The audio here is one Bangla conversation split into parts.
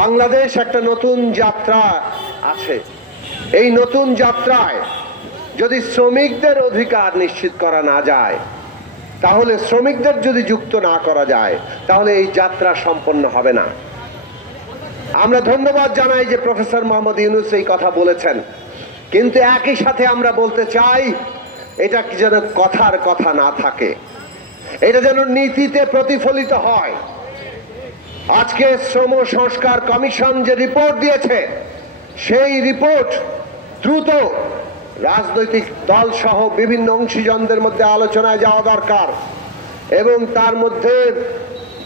বাংলাদেশ একটা নতুন যাত্রা আছে। এই নতুন যাত্রায় যদি শ্রমিকদের অধিকার নিশ্চিত করা না যায়, তাহলে শ্রমিকদের যদি যুক্ত না করা যায়, তাহলে এই যাত্রা সম্পন্ন হবে না। আমরা ধন্যবাদ জানাই যে প্রফেসর মোহাম্মদ ইউনূস এই কথা বলেছেন, কিন্তু একই সাথে আমরা বলতে চাই এটা যেন কথার কথা না থাকে, এটা যেন নীতিতে প্রতিফলিত হয়। আজকে শ্রম সংস্কার কমিশন যে রিপোর্ট দিয়েছে, সেই রিপোর্ট দ্রুত রাজনৈতিক দল সহ বিভিন্ন অংশীজনদের মধ্যে আলোচনায় যাওয়া দরকার এবং তার মধ্যে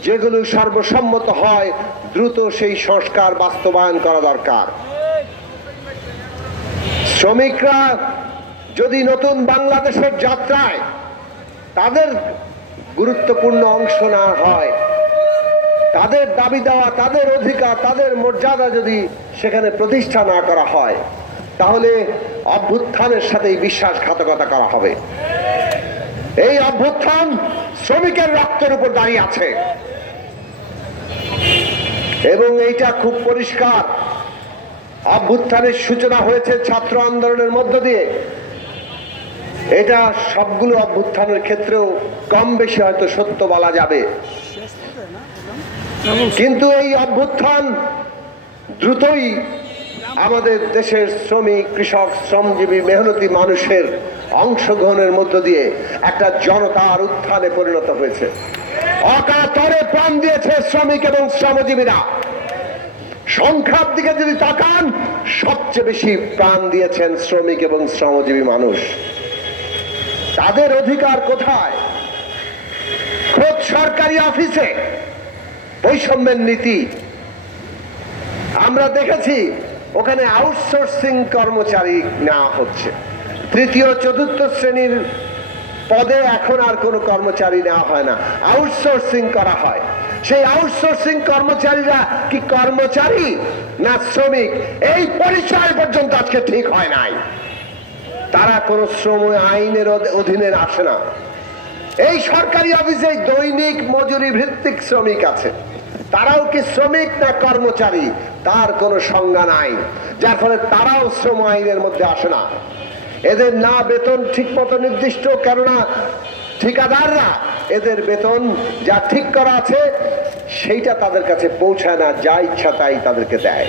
যেগুলো সর্বসম্মত হয় দ্রুত সেই সংস্কার বাস্তবায়ন করা দরকার। শ্রমিকরা যদি নতুন বাংলাদেশের যাত্রায় তাদের গুরুত্বপূর্ণ অংশ না হয়, তাদের দাবি দেওয়া, তাদের অধিকার, তাদের মর্যাদা যদি সেখানে প্রতিষ্ঠা না করা হয়, তাহলে অভ্যুত্থানের সাথেই বিশ্বাসঘাতকতা করা হবে। এই অভ্যুত্থান শ্রমিকের রক্তের উপর দাঁড়িয়ে আছে এবং এইটা খুব পরিষ্কার। অভ্যুত্থানের সূচনা হয়েছে ছাত্র আন্দোলনের মধ্য দিয়ে। এটা সবগুলো অভ্যুত্থানের ক্ষেত্রেও কম বেশি হয়তো সত্য বলা যাবে, কিন্তু এই অভ্যুত্থান দ্রুতই আমাদের দেশের শ্রমিক, কৃষক, শ্রমজীবী, মেহনতি মানুষের অংশগ্রহণের মধ্য দিয়ে একটা জনতার উত্থানে পরিণত হয়েছে। অকাতরে প্রাণ দিয়েছে শ্রমিক এবং শ্রমজীবীরা। সংখ্যার দিকে যদি তাকান, সবচেয়ে বেশি প্রাণ দিয়েছেন শ্রমিক এবং শ্রমজীবী মানুষ। তাদের অধিকার কোথায়? খোদ সরকারি অফিসে বৈষম্যের নীতি আমরা দেখেছি, ওখানে আউটসোর্সিং কর্মচারী নেওয়া হচ্ছে। তৃতীয় চতুর্থ শ্রেণীর পদে এখন আর কোনো কর্মচারী নেওয়া হয় না, আউটসোর্সিং করা হয়। সেই আউটসোর্সিং কর্মচারীরা কি কর্মচারী না শ্রমিক, এই পরিচয় পর্যন্ত আজকে ঠিক হয় নাই। তারা কোনো শ্রম আইনের অধীনে আসে না। এই সরকারি অফিসে দৈনিক মজুরি ভিত্তিক শ্রমিক আছে, তারাও কি শ্রমিক না কর্মচারী তার কোনো সংজ্ঞা নাই, যার ফলে তারাও শ্রম আইনের মধ্যে আসে না। এদের না বেতন ঠিক মতো নির্দিষ্ট, কেননা ঠিকাদাররা এদের বেতন যা ঠিক করা আছে সেইটা তাদের কাছে পৌঁছায় না, যা ইচ্ছা তাই তাদেরকে দেয়।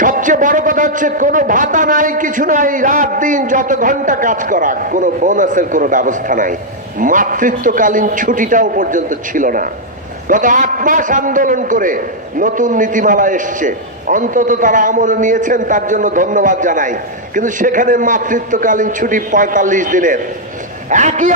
সবচেয়ে বড় কথা হচ্ছে কোনো ভাতা নাই, কিছু নাই, রাত দিন যত ঘন্টা কাজ করা, কোনো বোনাসের কোনো ব্যবস্থা নাই। মাতৃত্বকালীন ছুটিটাও পর্যন্ত ছিল না। গত 8 মাস আন্দোলন করে নতুন নীতিমালা এসছে, অন্তত তারা আমলে নিয়েছেন, তার জন্য ধন্যবাদ জানাই, কিন্তু সেখানে মাতৃত্বকালীন ছুটি 45 দিনের। একই